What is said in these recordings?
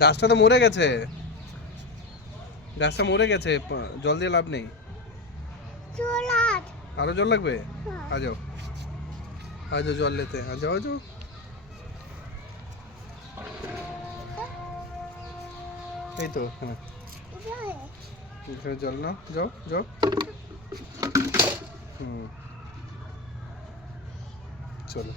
গাছটা তো মরে গেছে, গাছটা মরে গেছে, জল দিয়ে লাভ নেই। আরো জল লাগবে? आ जाओ आ जाओ जल लेते हैं, आ जाओ आ जाओ। এই তো হ্যাঁ, এখানে জল নাও, যাও যাও। হুম, চলো।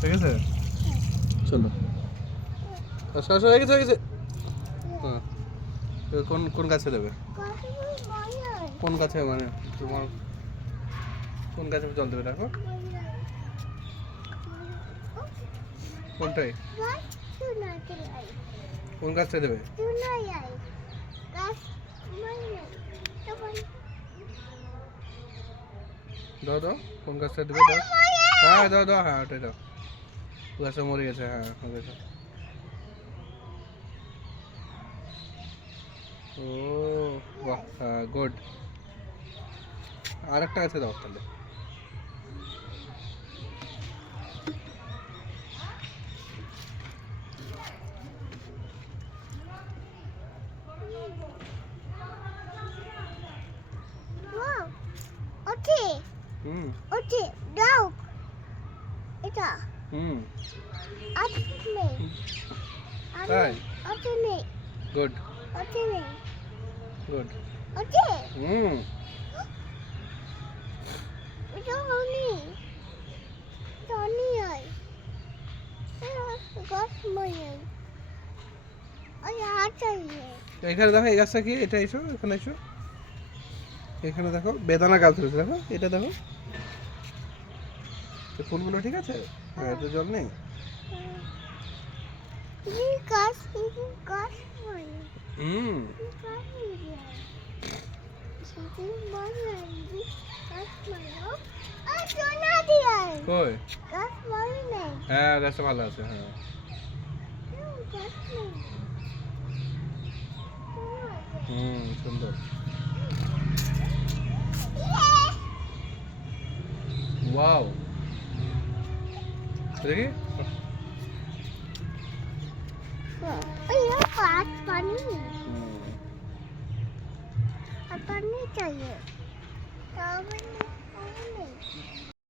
ঠিক আছে, চলো। আসো আসো, হয়ে গেছে হয়ে গেছে। হ্যাঁ, এবার কোন কোন গাছে দেবে? কোন গাছে মানে তোমার কোন গাছে জল দেবে দেখো? কোনটাই? কোন গাছটা দেবে? দাও দাও, কোন গাছটা দেবে দাও। হ্যাঁ দাও দাও, হ্যাঁ ওটাই দাও। গাছটা মরে গেছে, হ্যাঁ ওটাই দাও। ও বাহ, হ্যাঁ গুড। আর একটা গাছে দাও তাহলে। হুম হুম, তাই গুড গুড। হুম, এখানে দেখো এই গাছটা কি, এটা এসো এখানে এসো। এখানে দেখো বেদানা গাছ রয়েছে, দেখো এটা দেখো, এই ফুলগুলো ঠিক আছে। হ্যাঁ, এতে জল নেই। হুম, কই? হ্যাঁ গাছটা ভালো আছে, হ্যাঁ। হুম, সুন্দর। ওয়াও, দেখি। হুম, पानी चाहिए